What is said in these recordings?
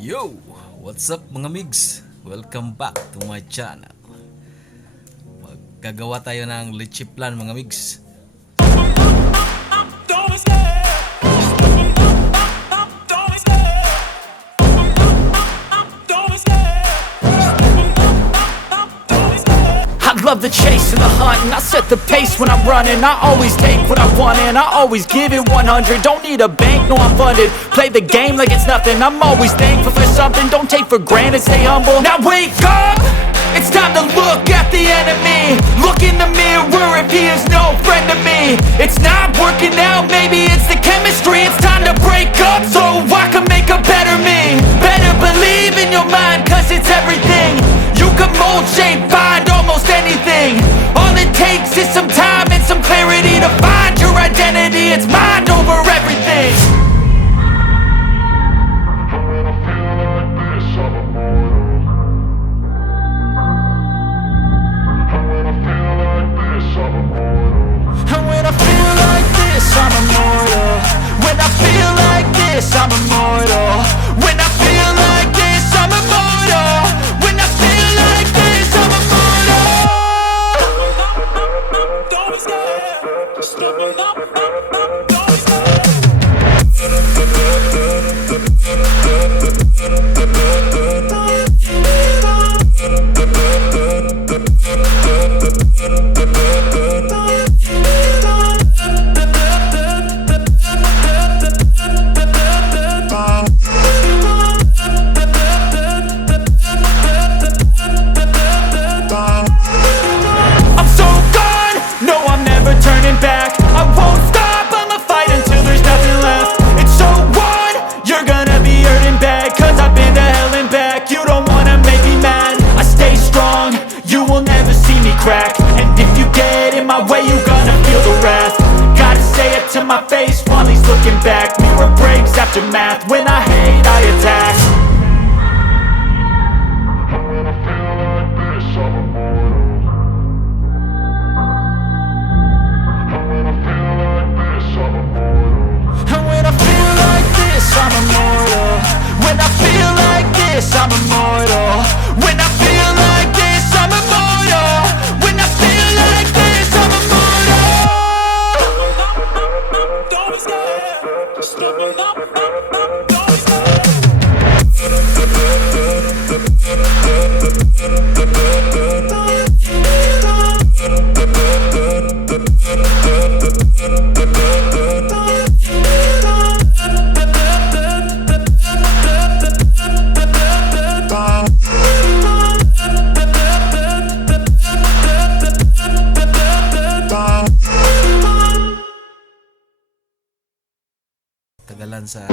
Yo! What's up mga migs? Welcome back to my channel. Gagawa tayo ng Leche Flan mga migs. I love the chase and the hunt, and I set the pace when I'm running. I always take what I want and I always give it 100. Don't need a bank, no I'm funded. Play the game like it's nothing. I'm always thankful for something. Don't take for granted, stay humble. Now wake up! It's time to look at the enemy. Look in the mirror if he is no friend to me. It's not working out, maybe it's the chemistry. It's time to break up so I can make a better me. Better believe in your mind, cause it's everything. You can mold, shape, find almost anything. All it takes is some time and some clarity to find your identity. It's mind over everything. And when I feel like this, I'm immortal. When I feel like this, I'm immortal. When I feel like this, I'm immortal. When I feel like this, I'm immortal. Don't be scared. Just level up. Don't be I'm so gone, no I'm never turning back. I won't stop, I'ma fight until there's nothing left. It's so on, you're gonna be hurting bad. Cause I've been to hell and back. You don't wanna make me mad. I stay strong, you will never see me crack. And if you get in my way, you gonna feel the wrath. Gotta say it to my face while he's looking back. Mirror breaks after math, when I hate I attack. And when I feel like this, I'm immortal. When I feel like this, I'm immortal. When I feel like this, I'm immortal. When I feel like this, I'm immortal. Don't be scared. Just level up. Don't be Tagalan sa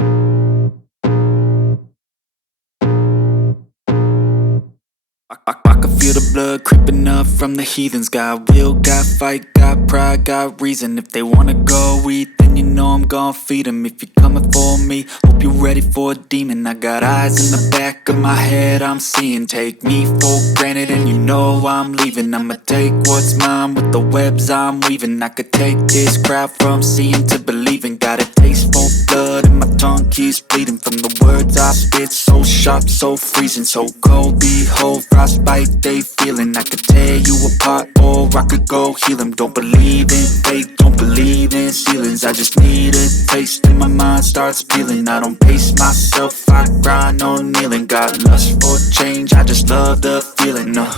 I can feel the blood creeping up from the heathens. Got will, got fight, got pride, got reason. If they wanna go eat, then you know I'm gon' feed them. If you're coming for me, hope you're ready for a demon. I got eyes in the back of my head, I'm seeing. Take me for granted and you know I'm leaving. I'ma take what's mine with the webs I'm weaving. I could take this crowd from seeing to believing. Got a taste for blood and my tongue keeps bleeding. From the words I spit, so sharp, so freezing. So cold, behold, frostbite they feeling. I could tear you apart or I could go heal them. Don't believe in fate, don't believe in ceilings. I just need a taste and my mind starts peeling. I don't pace myself, I grind on kneeling. Got lust for change, I just love the feeling. I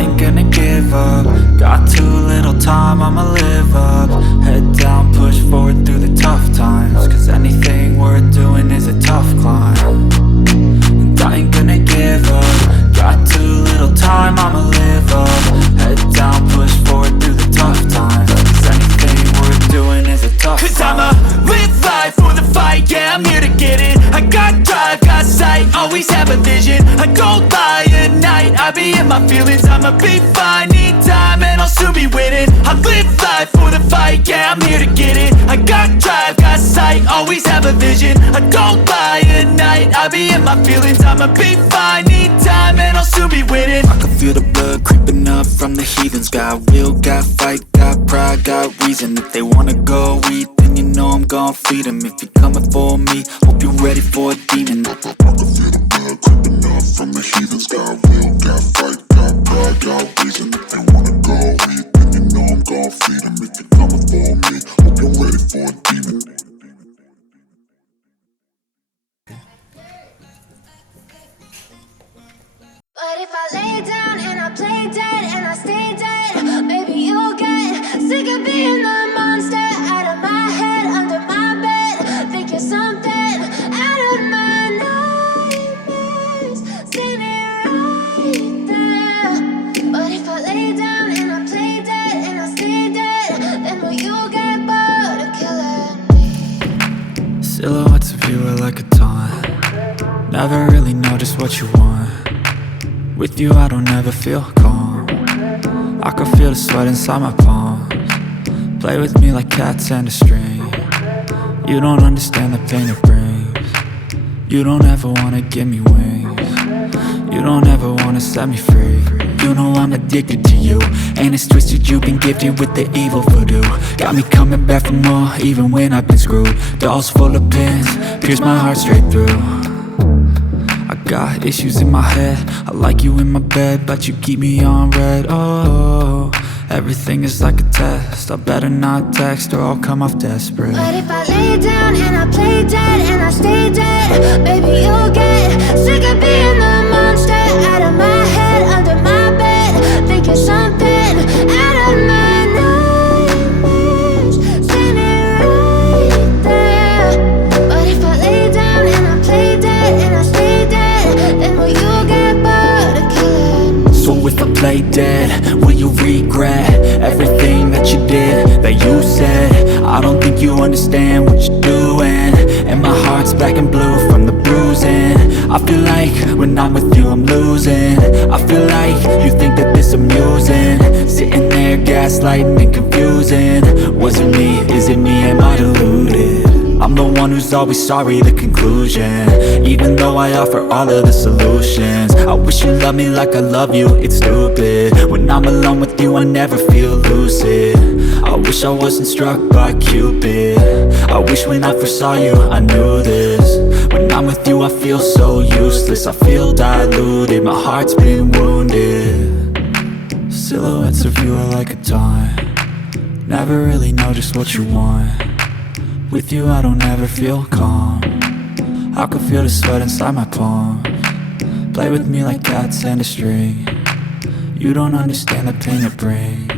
ain't gonna give up. Got too little time, I'ma live up. Head down, push forward through the tough times. Cause anything worth doing is a tough climb. And I ain't gonna give up. Got too little time, I'ma live up. Head down, push forward through the tough times. Cause anything worth doing is a tough climb. Cause I'ma live life for the fight, yeah, I'm here to get it. I got drive, got sight, always have a vision. I don't lie at night, I be in my feelings. I'ma be fine, need time and I'll soon be winning. I live life for the fight, yeah, I'm here to get it. I got drive, got sight, always have a vision. I don't lie at night, I be in my feelings. I'ma be fine, need time and I'll soon be winning. I can feel the blood creeping up from the heathens. Got will, got fight, got pride, got reason. If they wanna go eat, then you know know I'm gon' feed him. If you're coming for me, hope you're ready for a demon. I can feel the blood creeping up from the heathens. Got will, got fight, got pride, got reason. If they wanna go eat, then you know I'm gon' feed him. If you're coming for me, hope you're ready for a demon. But if I lay down and I play dead and I stay dead, maybe you'll get sick of being the monster out of my head, under my bed. Think you're something out of my nightmares, standing right there. But if I lay down and I play dead and I stay dead, then will you get bored of killing me? Silhouettes of you are like a taunt. Never really know just what you want. With you I don't ever feel calm. I can feel the sweat inside my palms. Play with me like cats and a string. You don't understand the pain it brings. You don't ever wanna give me wings. You don't ever wanna set me free. You know I'm addicted to you, and it's twisted, you've been gifted with the evil voodoo. Got me coming back for more, even when I've been screwed. Dolls full of pins, pierce my heart straight through. I got issues in my head, I like you in my bed, but you keep me on red. Oh, everything is like a test, I better not text or I'll come off desperate. But if I lay down and I play dead and I stay dead, maybe you'll get sick of being the monster out of my head, under my bed. Think you're something out of my nightmares, standing right there. But if I lay down and I play dead and I stay dead, then will you get bored of killing me? So if I play dead, will you regret everything that you did, that you said? I don't think you understand what you're doing, and my heart's black and blue from the bruising. I feel like when I'm with you I'm losing. I feel like you think that this amusing, sitting there gaslighting and confusing. Was it me? Is it me? Am I deluded? I'm the one who's always sorry, the conclusion. Even though I offer all of the solutions, I wish you loved me like I love you, it's stupid. When I'm alone with you I never feel lucid. I wish I wasn't struck by Cupid. I wish when I first saw you I knew this. When I'm with you I feel so useless, I feel diluted, my heart's been wounded. Silhouettes of you are like a taunt. Never really know just what you want. With you I don't ever feel calm. I can feel the sweat inside my palms. Play with me like cats and a string. You don't understand the pain it brings.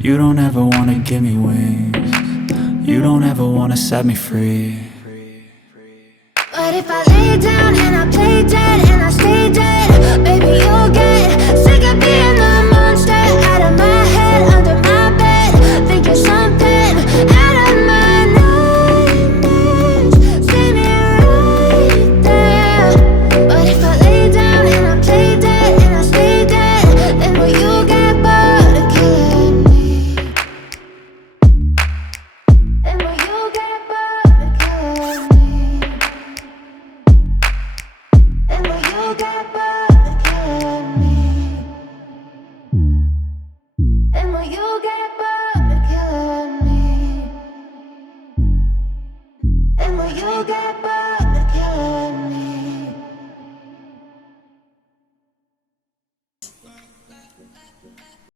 You don't ever wanna give me wings. You don't ever wanna set me free. But if I lay down and